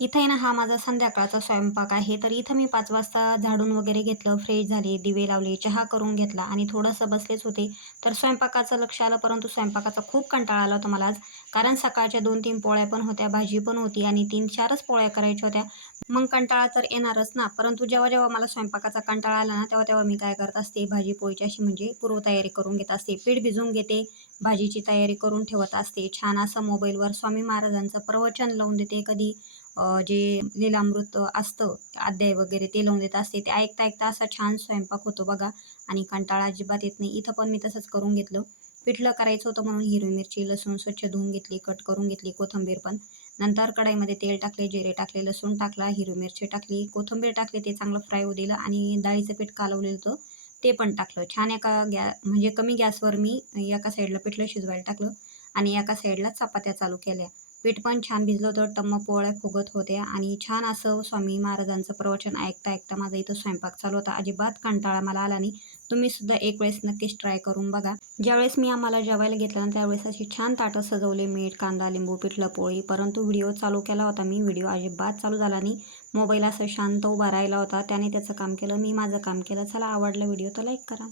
इथे आहे ना, हा माझा संध्याकाळचा स्वयंपाक आहे. तर इथं मी 5 वाजता झाडून वगैरे घेतलं, फ्रेश झाले, दिवे लावले, चहा करून घेतला आणि थोडंसं बसलेच होते. तर स्वयंपाकाचं लक्ष आलं, परंतु स्वयंपाकाचा खूप कंटाळा आला होता मला आज. कारण सकाळच्या 2-3 पोळ्या पण होत्या, भाजी पण होती आणि 3-4च पोळ्या करायच्या होत्या. मग कंटाळा तर येणारच ना. परंतु जेव्हा-जेव्हा मला स्वयंपाकाचा कंटाळा आला ना, तेव्हा-तेव्हा मी काय करत असते, भाजी-पोळीची अशी म्हणजे पूर्वतयारी करून घेत असते. पीठ भिजवून घेते, भाजीची तयारी करून ठेवत असते. छान असं मोबाईलवर स्वामी महाराजांचं प्रवचन लावून देते. कधी जे लीलामृत असतं, अध्याय वगैरे ते लावून देत असते. ते ऐकता-ऐकता असा छान स्वयंपाक होतो बघा आणि कंटाळा अजिबात येत नाही. इथं पण मी तसंच करून घेतलं. पिठलं करायचं होतं म्हणून हिरवी मिरची, लसूण स्वच्छ धुवून घेतली, कट करून घेतली, कोथिंबीर पण. नंतर कढईमध्ये तेल टाकले, जिरे टाकले, लसूण टाकला, हिरवी मिरची टाकली, कोथिंबीर टाकली, ते चांगलं फ्राय होऊ दिलं आणि डाळीचं पीठ कालवलेलं होतं ते पण टाकलं. छान एका म्हणजे कमी गॅसवर मी एका साईडला पिठलं शिजवायला टाकलं आणि एका साईडला चपात्या चालू केल्या. पीठ पण छान भिजलं होतं, टम्म पोळ्या फुगत होत्या आणि छान असं स्वामी महाराजांचं प्रवचन ऐकता-ऐकता माझा इथं स्वयंपाक चालू होता. अजिबात कंटाळा मला आला नाही. तुम्ही सुद्धा एक वेळेस नक्कीच ट्राय करून बघा. ज्यावेळेस मी आम्हाला जेवायला घेतलं ना, त्यावेळेस अशी छान ताटं सजवले, मीठ, कांदा, लिंबू, पिठलं, पोळी. परंतु व्हिडिओ चालू केला होता मी, व्हिडिओ अजिबात चालू झाला नाही. मोबाईल असा शांत उभा राहिला होता. त्याने त्याचं काम केलं, मी माझं काम केलं. चला आवडला व्हिडिओ तर लाईक करा.